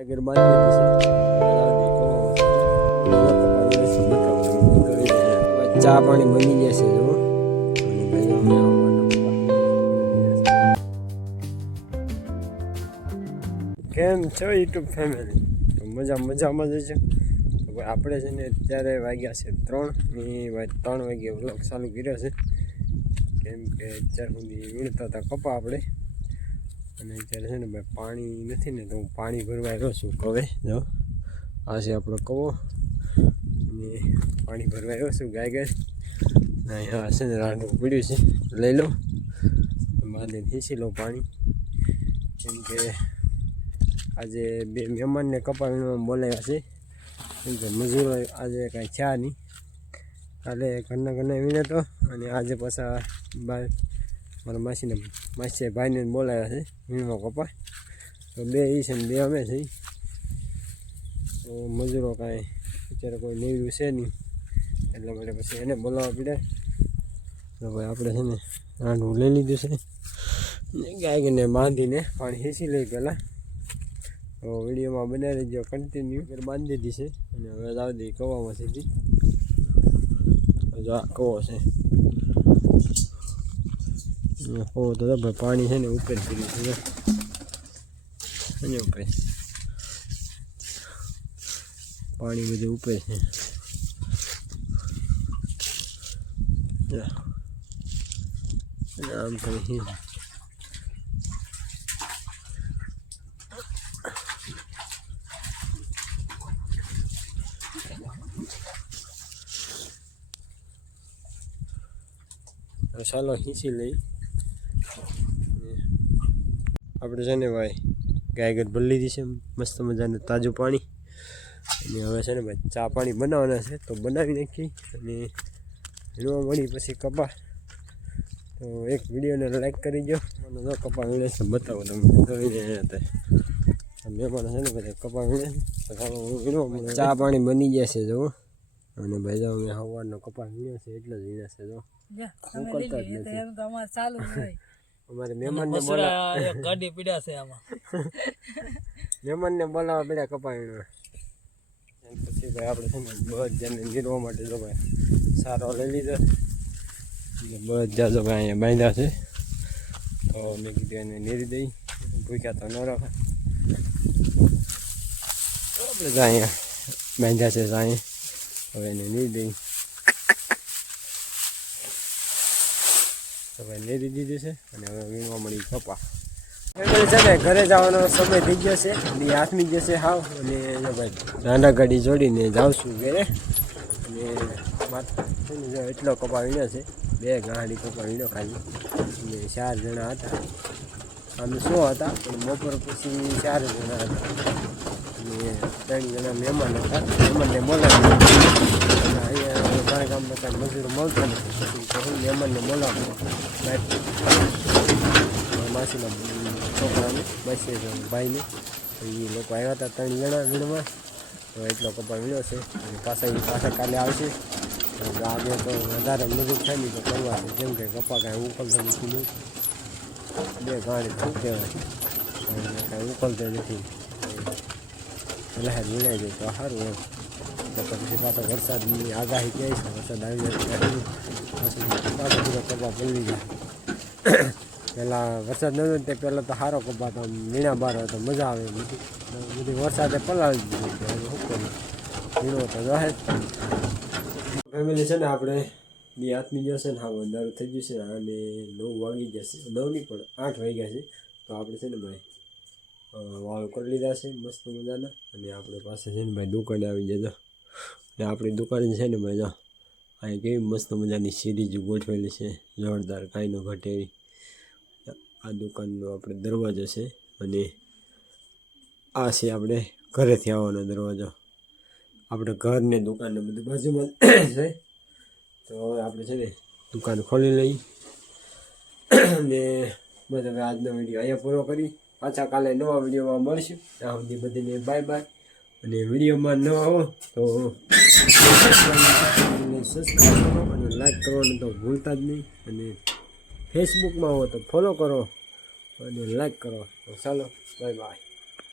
ચા પાણી બની જશે જો કેમ છો યુટ્યુબ ફેમિલી? તો મજા મજામાં જ છે. આપણે છે ને અત્યારે વાગ્યા છે ત્રણ. ને ત્રણ વાગ્યે વ્લોગ ચાલુ કર્યો છે. કેમ કે અત્યાર સુધી વીણતા હતા કપા આપણે. અને અત્યારે છે ને ભાઈ પાણી નથી ને તો હું પાણી ભરવા આવ્યો છું કવે, જો. આ છે આપણો કવો. અને પાણી ભરવા આવ્યો છું ગાય ગાય. અહીંયા છે ને રાંડું પડ્યું છે. લઈ લો. બાંધીને ખીસી લો પાણી. કેમ કે આજે બે મહેમાનને કપા બોલાવ્યા છે. કેમ કે મજૂરો આજે કાંઈ થયા નહીં. કાલે ઘરના ઘરના વીણે તો. અને આજે પાછા બાર મારા માસીને માસી ભાઈને બોલાવ્યા છે વીણવા કપા તો બે એ છે ને બે અમે છે તો મજૂરો કાંઈ અત્યારે કોઈ નીવ્યું છે નહીં એટલા માટે પછી એને બોલાવવા પડે તો ભાઈ આપણે છે ને રાંડવું લઈ લીધું છે ગાયને બાંધીને પાણી હેસી લઈ પહેલાં તો વિડીયોમાં બનાવી રહેજો કન્ટિન્યુ બાંધી દીધી છે અને હવે લાવી દઈ કવામાં સીધી જો આ કવો છે કવો દાદા ભાઈ પાણી છે ને ઉપર કર્યું છે. ઉપર પાણી બધું ઉપર છે આમ કરી તો ચાલો ખીંચી લઈ આપણે છે ને ભાઈ ગાય ગટ ભરી લીધી છે. મસ્ત મજાનું તાજું પાણી. અને હવે છે ને ભાઈ ચા પાણી બનાવવાના છે. તો બનાવી નાખી અને જોવા મળી પછી કપા તો એક વિડીયોને લાઈક કરી દો મને તો કપા વીણે છે બતાવો તમે. જોઈ રહ્યા હતા મહેમાનો છે ને બધા કપા વીણે છે. મળે ચા પાણી બની જશે જો. અને ભાઈ જો અમે સવારનો કપા વીણ્યો છે. એટલે જ વીણે છે જો. હું કરતા જ નથી. અમારે મહેમાન ને બોલાવ ગાડી પીડ્યા છે આમાં. મહેમાનને બોલાવવા પડ્યા કપા વીણવા પછી ભાઈ આપણે ને બધાને નીરવા માટે જો ભાઈ સારો લઈ લીધો. બધા જો ભાઈ અહીંયા બાંધ્યા છે. તો મેં કીધું એને નીરી દઈ. ભૂખ્યા તો ન રાખે આપણે અહીંયા. બાંધ્યા છે સાંઈ. હવે એને નીરી દઈ. ભાઈ નીરી દીધું છે અને હવે વીણવા મળી કપા એટલે છે ને ઘરે જવાનો સમય થઈ ગયો છે. અને હાથમી જશે હાવ. અને ભાઈ રાંડા ગાડી જોડીને જાઉં છું ઘરે. અને છે એટલો કપા વીણ્યો છે. બે ગાડી કપા વીણ્યો ખાલી. અને ચાર જણા હતા. અમે સો હતા, પણ બપોર પછી ચાર જણા હતા. અને ત્રણ જણા મહેમાન હતા. મહેમાનને બોલાવી મારા ગામ બધા મજૂર મળતો નથી. પછી કહું મહેમાનને બોલાવો. માસીના છોકરાને, માસી ભાઈને. એ લોકો આવ્યા હતા ત્રણ જણા વીણમાં તો એટલો કપા વીણ્યો છે. પાછા એ પાછા કાલે આવશે. આજે તો વધારે મજૂર થાય ને તો કરવા છે. કેમ કે કપા કાંઈ ઉકલતો નથી નહીં બે ગાડી શું કહેવાય? કાંઈ ઉકલતો નથી. લહેર વીણાઈ જાય તો સારું એમ. તો પછી પાછો વરસાદની આગાહી કહે છે, વરસાદ આવી જાય તો પછી બધો કપા પલળી જાય. પહેલાં વરસાદ ન ને તે પહેલાં તો સારો કપાત આમ મીણા બાર તો મજા આવે બધી વરસાદે પલાળી દીધું શું કરું મીણો તો રહે ફેમિલી છે ને આપણે, બે આત્મી જશે ને હા અંધારું થઈ ગયું છે અને નવ વાગી જશે નવ નહીં પણ આઠ વાગ્યા છે. તો આપણે છે ને ભાઈ વાળ કરી લીધા છે, મસ્ત મજાના. અને આપણે પાસે છે ને ભાઈ દુકાને આવી જજો અને આપણી દુકાન છે ને ભાઈ, જો. અહીં કેવી મસ્ત મજાની સિરીજ ગોઠવેલી છે, જોરદાર, કાંઈ ન ઘટે એવી. આ દુકાનનો આપણે દરવાજો છે અને આ છે આપણે ઘરેથી આવવાનો દરવાજો. આપણે ઘર ને દુકાન ને બધું બાજુમાં છે. તો હવે આપણે છે ને દુકાન ખોલી લઈ અને બસ હવે આજનો વીડિયો અહીંયા પૂરો કરી. પાછા કાલે નવા વિડીયોમાં મળશું. ત્યાં સુધી બધીને બાય બાય અને વિડીયોમાં ન આવો તો સબસ્ક્રાઈબ કરો અને લાઈક કરવાનું તો ભૂલતા જ નહીં અને ફેસબુકમાં હો તો ફોલો કરો અને લાઈક કરો. ચાલો બાય બાય